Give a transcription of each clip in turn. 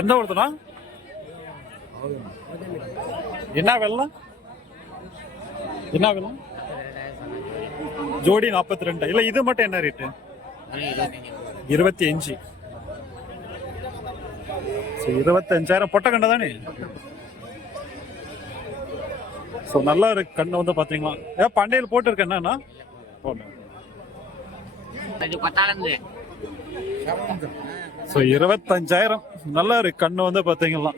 எந்த ஊருதுண்ணா? என்ன வெள்ளம்? என்ன வெள்ளம்? ஜோடி 42. இல்ல இது மட்டும் என்ன ரேட்டு? 25. 25,000 பொட்டை கண்டை தானே? ஸோ நல்லா இருக்கு கண்ணு வந்து பாத்தீங்களா? ஏன் பண்டையில் போட்டு இருக்க என்னன்னா 25,000 நல்லா இருக்கு கண்ணு வந்து பாத்தீங்களா?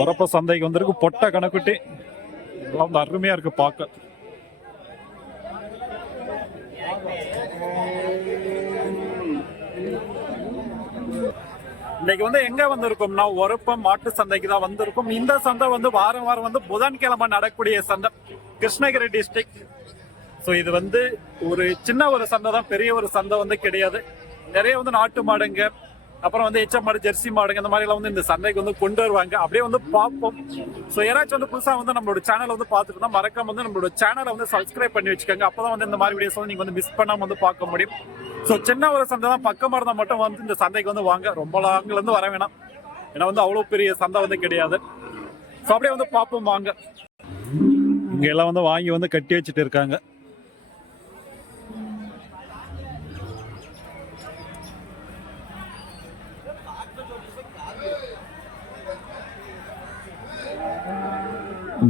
உரப்ப சந்தைக்கு வந்திருக்கு பொட்டை கணக்குட்டி. எல்லாம் வந்து அருமையா இருக்கு பார்க்க. இன்னைக்கு வந்து எங்க வந்திருக்கோம்னா ஒரப்பம் மாட்டு சந்தைக்கு தான் வந்திருக்கும். இந்த சந்தை வந்து வாரம் வாரம் வந்து புதன்கிழமை நடக்கூடிய சந்தை, கிருஷ்ணகிரி டிஸ்ட்ரிக்ட். ஸோ இது வந்து ஒரு சின்ன ஒரு சந்தை தான், பெரிய ஒரு சந்தை வந்து கிடையாது. நிறைய வந்து நாட்டு மாடுங்க, அப்புறம் வந்து எச்ச மாடு, ஜெர்சி மாடுங்க, இந்த மாதிரி எல்லாம் வந்து இந்த சந்தைக்கு வந்து கொண்டு வருவாங்க. அப்படியே வந்து பார்ப்போம். ஸோ யாராச்சும் வந்து புதுசாக வந்து நம்மளோட சேனல் வந்து பார்த்துட்டு மறக்காம வந்து நம்மளோட சேனலை வந்து சப்ஸ்கிரைப் பண்ணி வச்சுக்கோங்க. அப்பதான் வந்து இந்த மாதிரி வீடியோஸ் வந்து நீங்க வந்து மிஸ் பண்ணாம வந்து பார்க்க முடியும். ஸோ சின்ன ஒரு சந்தை தான், பக்கமாக இருந்தால் மட்டும் வந்து இந்த சந்தைக்கு வந்து வாங்க. ரொம்ப லாங்கில இருந்து வர வேணாம், ஏன்னா வந்து அவ்வளோ பெரிய சந்தை வந்து கிடையாது. ஸோ அப்படியே வந்து பார்ப்போம் வாங்க. இங்க எல்லாம் வந்து வாங்கி வந்து கட்டி வச்சுட்டு இருக்காங்க.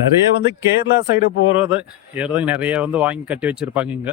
நிறைய வந்து கேரளா சைடு போறது நிறைய வந்து வாங்கி கட்டி வச்சிருப்பாங்க இங்க.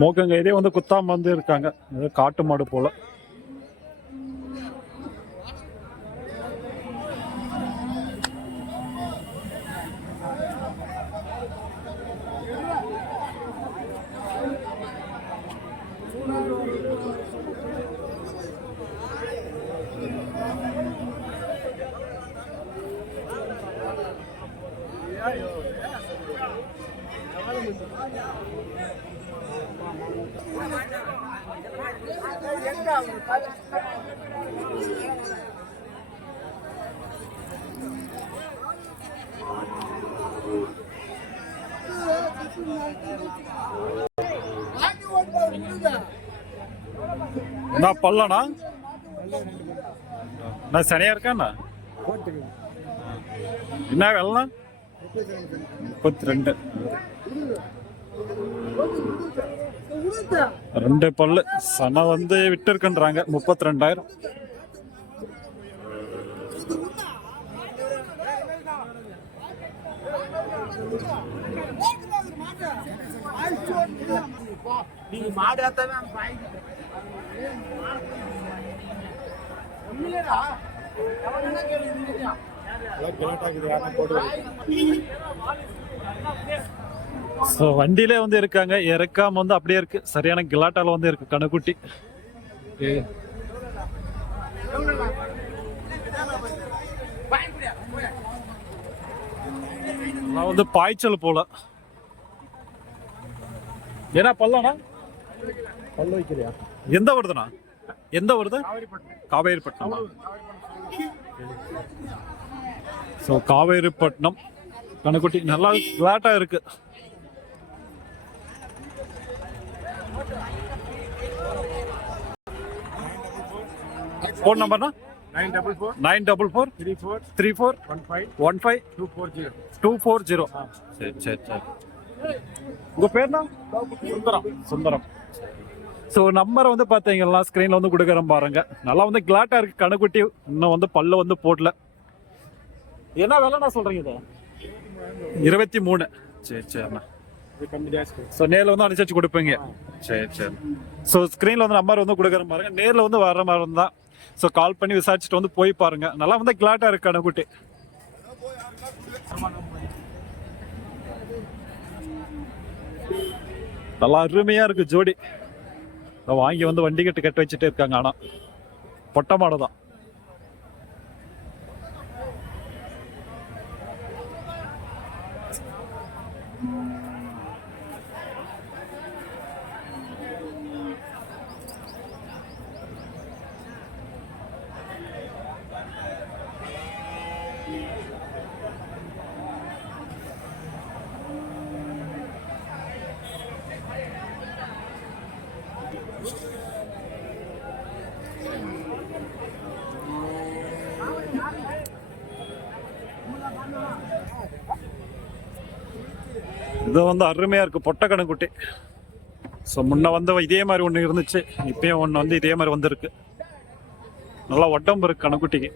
மோக்கங்க இதே வந்து குத்தாம வந்து இருக்காங்க, காட்டு மாடு போல. என்ன பல்லண்ணா? நான் சனியா இருக்கேண்ணா. என்ன வெள்ளண்ணா? 32. 2 பல்லு சனை வந்து விட்டு இருக்குன்றாங்க 32,000. ஸோ வண்டியிலே வந்து இருக்காங்க, இறக்காம வந்து அப்படியே இருக்கு. சரியான கிலாட்டால வந்து இருக்கு கணுக்குட்டி. நான் வந்து பாய்ச்சல் போல. ஏன்னா பல்லண்ணா பல்ல வைக்கிறியா? எந்த வருதுண்ணா? எந்த வருது? காவேரிப்பட்டினம். ஸோ காவேரிப்பட்டினம் கணுக்குட்டி நல்லா கிளாட்டா இருக்கு. ஃபோன் நம்பர்னா 9443434151240. சரி சரி சரி. உங்க பேர்னா? சுந்தரம். ஸோ நம்பரை வந்து பார்த்தீங்கன்னா ஸ்க்ரீனில் வந்து கொடுக்குறேன் பாருங்க. நல்லா வந்து கிளாட்டா இருக்கு கணுக்குட்டி. இன்னும் வந்து பல்ல வந்து போடல. என்ன விலைண்ணா சொல்றீங்க இது? 23. சரி சரிண்ணா. இது கம்மி ஜாஸ்தி. ஸோ நேரில் வந்து அனுசரிச்சு கொடுப்பீங்க. சரி சரி. ஸோ ஸ்க்ரீனில் வந்து நம்பர் வந்து கொடுக்குற பாருங்க, நேரில் வந்து வர்ற மாதிரி இருந்தால் ஸோ கால் பண்ணி விசாரிச்சுட்டு வந்து போய் பாருங்க. நல்லா வந்து கிளாட்டாக இருக்கு கணக்குட்டி. நல்லா அருமையாக இருக்கு ஜோடி. வாங்கி வந்து வண்டி கட்டு வச்சுட்டே இருக்காங்க. ஆனால் பொட்டை மாடு தான். இது வந்து அருமையா இருக்கு பொட்டை கணக்குட்டி. ஸோ முன்ன வந்து இதே மாதிரி ஒன்று இருந்துச்சு, இப்பயும் ஒன்று வந்து இதே மாதிரி வந்திருக்கு. நல்லா உடம்பு இருக்கு கணக்குட்டிக்கு.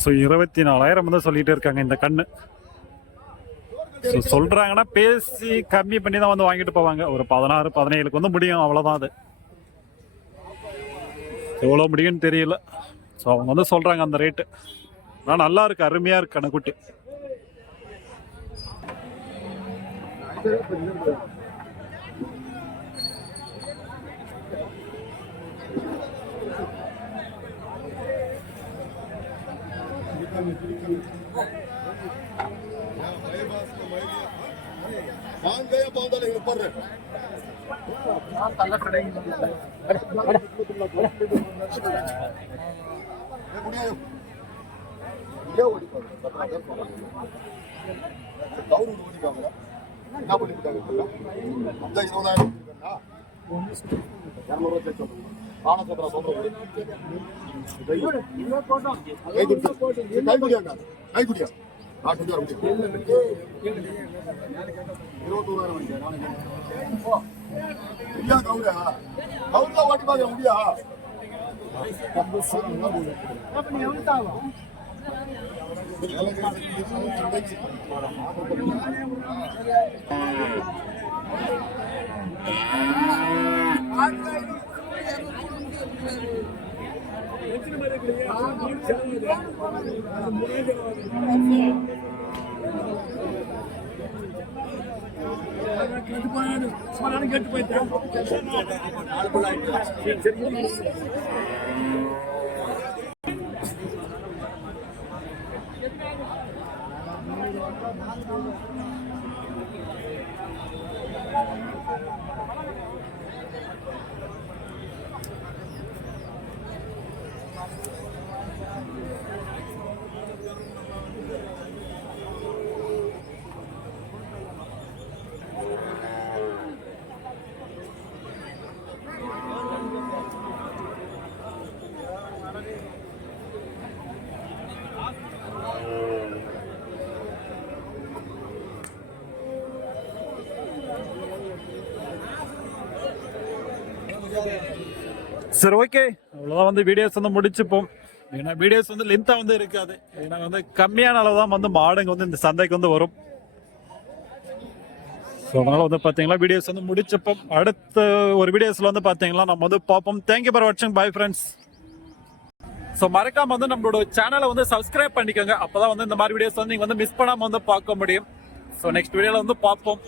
ஸோ 24,000 வந்து சொல்லிட்டு இருக்காங்க இந்த கண்ணு. ஸோ சொல்றாங்கன்னா பேசி கம்மி பண்ணி தான் வந்து வாங்கிட்டு போவாங்க. ஒரு 16, 17க்கு வந்து முடியும், அவ்வளோதான். அது எவ்வளோ முடியும்னு தெரியல. ஸோ அவங்க வந்து சொல்றாங்க அந்த ரேட்டு. ஆனால் நல்லா இருக்கு, அருமையா இருக்கு கணக்குட்டி. சரி, ஓகே, அவ்வளோதான் வந்து வீடியோஸ் வந்து முடிச்சுப்போம். ஏன்னா வீடியோஸ் வந்து லென்த்தாக வந்து இருக்காது. ஏன்னா வந்து கம்மியான அளவு தான் வந்து மாடுங்க வந்து இந்த சந்தைக்கு வந்து வரும். ஸோ அதனால வந்து பார்த்தீங்கன்னா வீடியோஸ் வந்து முடிச்சுப்போம். அடுத்த ஒரு வீடியோஸில் வந்து பார்த்தீங்கன்னா நம்ம வந்து பார்ப்போம். தேங்க்யூ ஃபார் வாட்சிங். Bye friends. ஸோ மறக்காம வந்து நம்மளோட சேனலை வந்து சப்ஸ்கிரைப் பண்ணிக்கோங்க. அப்போதான் வந்து இந்த மாதிரி வீடியோஸ் வந்து நீங்கள் வந்து மிஸ் பண்ணாமல் வந்து பார்க்க முடியும். ஸோ நெக்ஸ்ட் வீடியோவில் வந்து பார்ப்போம்.